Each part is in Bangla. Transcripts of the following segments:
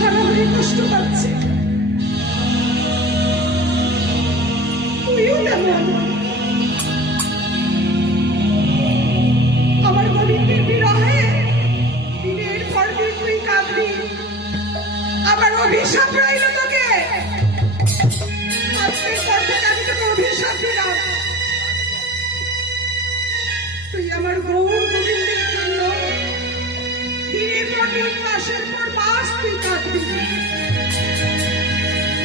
হারাহারি কষ্ট পাচ্ছে। তুইও তেমন। আমার গোবিন্দের বিরহে দিনের পর দিন তুই কাঁদবি। আবার অভিশাপ রইল তোকে। আজকের পর থেকে আমি তোকে অভিশাপ দিলাম। তুই আমার গৌর গোবিন্দের জন্য দিনের পর দিন মাসের পর মাস তুই কাঁদবি।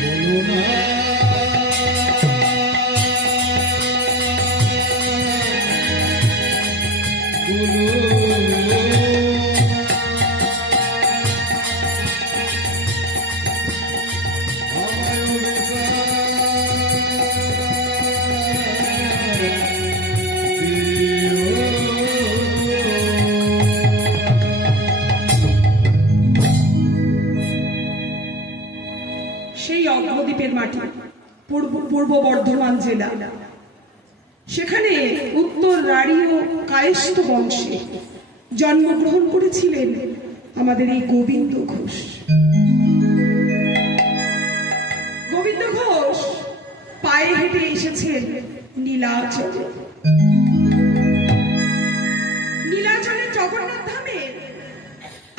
বলো না সেই অগ্রদ্বীপের মাটি, পূর্ব বর্ধমান জেলা। সেখানে উত্তর রাঢ়ী ও কায়স্থ বংশে জন্মগ্রহণ করেছিলেন আমাদের এই গোবিন্দ ঘোষ। গোবিন্দ ঘোষ পায়ে হেঁটে এসেছেন নীলাচলে। নীলাচলের জগন্নাথ ধামে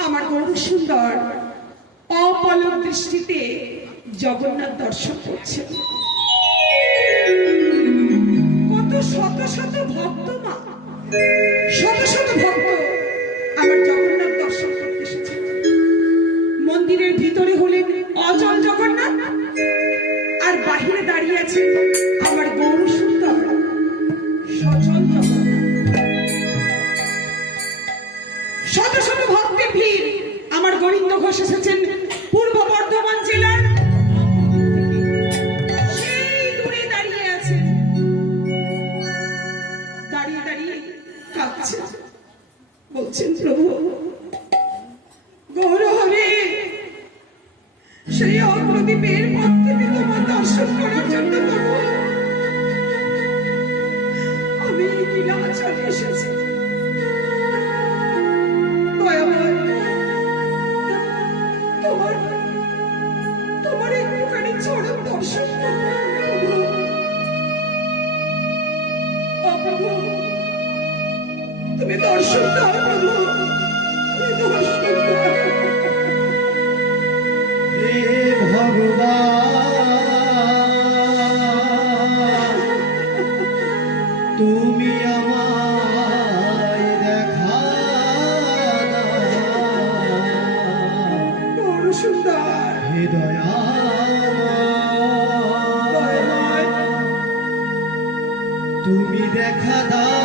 আমার গৌর সুন্দর অপলক দৃষ্টিতে জগন্নাথ দর্শন করছেন। কত শত শত ভক্ত মা, শত শত ভক্ত আমার জগন্নাথ দর্শন করতে এসেছেন। মন্দিরের ভিতরে হলেন অচল জগন্নাথ, আর বাহিরে দাঁড়িয়ে আছেন আমার গৌর সুন্দর সচল জগন্নাথ। শত শত ভক্তের ভিড়। আমার গোবিন্দ ঘোষ এসেছেন পূর্ব বর্ধমান জেলার, সেই দূরে দাঁড়িয়ে আছেন। দাঁড়িয়ে দাঁড়িয়ে কাঁদছেন, বলছেন প্রভু গৌর হবে সেই অগ্রদ্বীপের পথ থেকে তোমার দর্শন করার জন্য প্রভু আমি নীলাচলে এসেছি। তোমার একটুখানি চরণ দর্শন করবো প্রভু। তুমি দর্শন দাও প্রভু, তুমি দর্শন দাও। হে ভগবান, তুমি আমায় দেখা বড় সুন্দর। হে দয়াময়, তুমি দেখা দাও,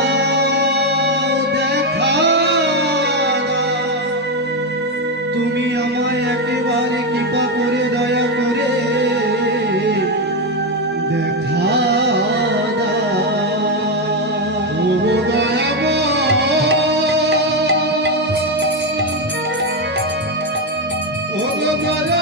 দেখা দাও। তুমি আমায় একেবারে কৃপা করে দয়া করে দেখা দাও। ও দয়াময়, ও দয়া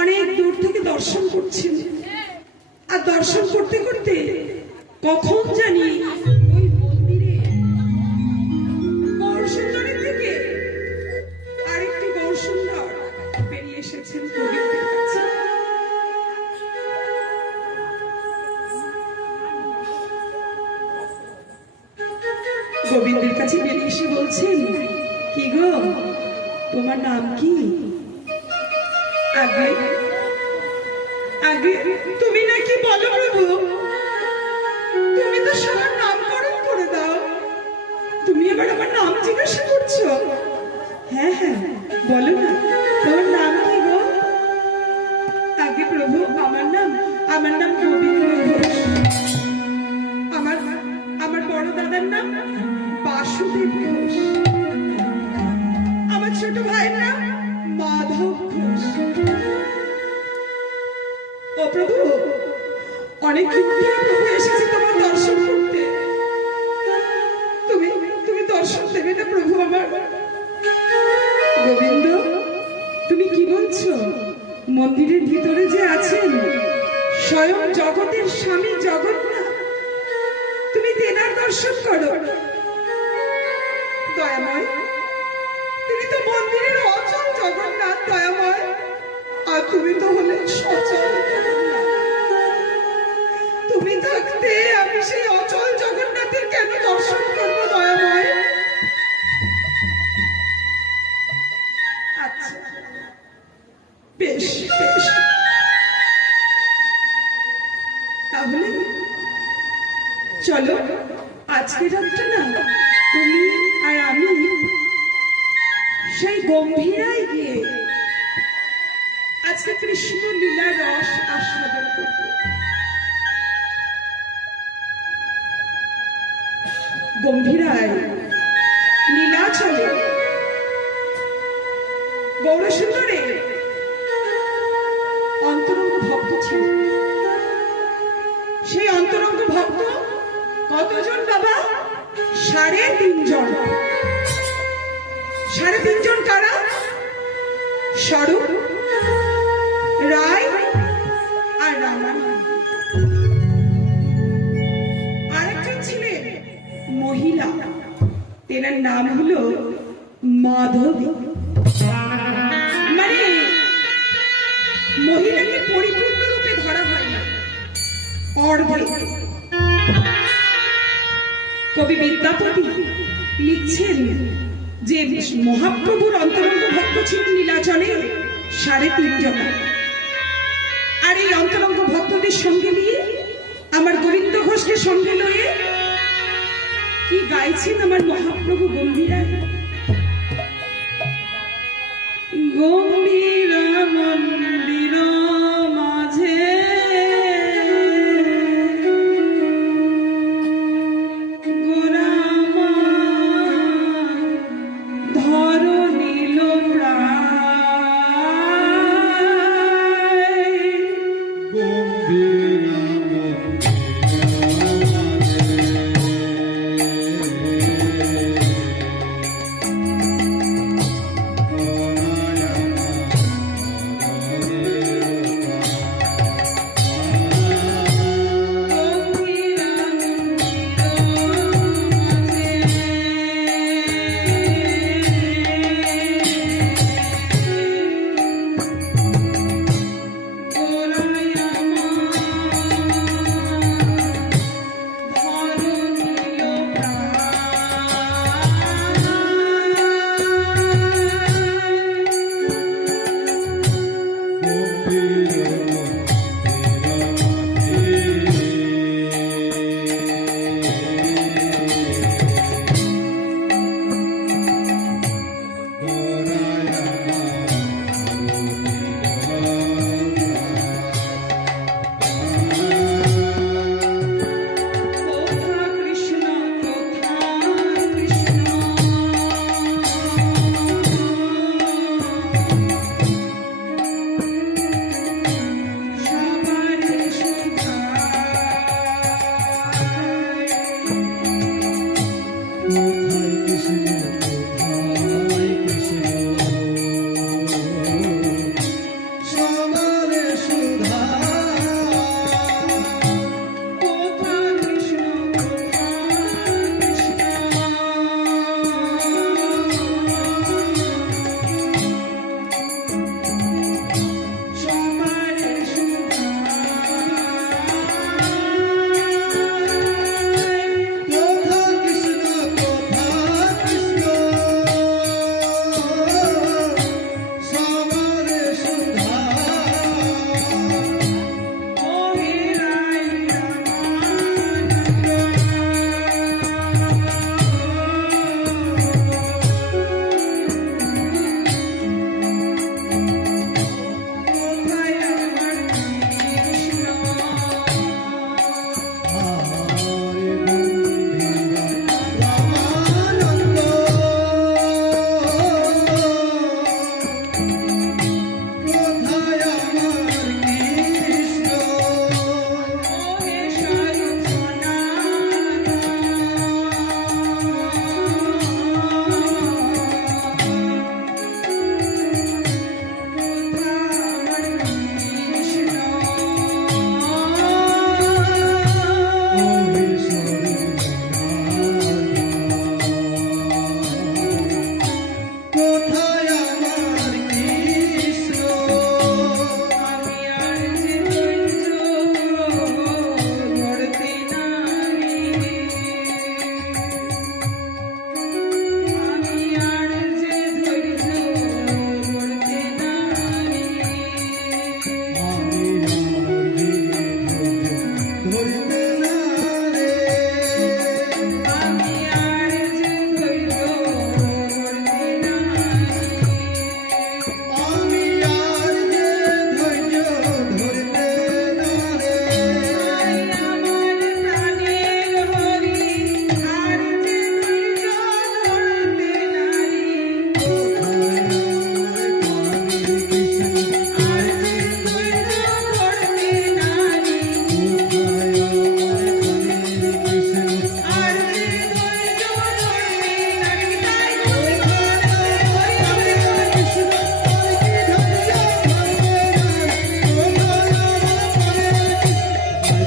অনেক দূর থেকে দর্শন করছেন, আর দর্শন করতে করতে কখন জানি ওই মন্দিরে গৌর সুন্দরের থেকে আরেকটি গৌর সুন্দর বেরিয়ে এসেছেন গোবিন্দের কাছে। গোবিন্দের কাছে বেরিয়ে এসে বলছেন, কি গো তোমার নাম কি? আগে আগে তুমি নাকি বলো প্রভু, তুমি তো সবার নামকরণ করে দাও, তুমি এবার আমার নাম জিজ্ঞাসা করছো? হ্যাঁ হ্যাঁ বলো না, তোমার নাম কি গো? আগে প্রভু আমার নাম গোবিন্দ ঘোষ। আমার বড় দাদার নাম বাসুদেব ঘোষ। আমার ছোট ভাইয়ের নাম মাধব ঘোষ। প্রভু, অনেক দিন ধরে প্রভু এসেছি তোমার দর্শন করতে। তুমি তুমি দর্শন দেবে না প্রভু আমার? গোবিন্দ, তুমি কি বলছো? মন্দিরের ভিতরে যে আছেন স্বয়ং জগতের স্বামী জগন্নাথ, তুমি তেনার দর্শন করো। দয়াময়, তুমি তো মন্দিরের অচল জগন্নাথ দয়াময়, আর তুমি তো হলেন সচল জগন্নাথ। তুমি থাকতে আমি সেই অচল জগন্নাথের কেন দর্শন করবো দয়াময়? আচ্ছা, বেশ বেশ, তাহলে চলো আজকে রাতটা না তুমি আর আমি সেই গম্ভীরায় গিয়ে আজকে কৃষ্ণ লীলা রস আস্বাদন করব। গম্ভীরায় নীলাচলে গৌরসুন্দরে অন্তরঙ্গ ভক্ত ছিল। সেই অন্তরঙ্গ ভক্ত কতজন বাবা? 3.5 জন। 3.5 জন কারা? স্বরূপ, রায় আর রামানন্দ। আরেকজন ছিলেন মহিলা, তেনার নাম হলো মাধবী। মানে মহিলাকে পরিপূর্ণ রূপে ধরা হয় না, অর্ধেক। কবি বিদ্যাপতি লিখছেন যে মহাপ্রভুর অন্তরঙ্গ ভক্ত ছিলেন নীলাচলে 3.5 জন। আর এই অন্তরঙ্গ ভক্তদের সঙ্গে নিয়ে আমার গোবিন্দ ঘোষকে সঙ্গে লয়ে কি গাইছেন আমার মহাপ্রভু গম্ভীরায়? গম্ভীরা মন্দির মাঝে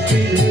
পেলে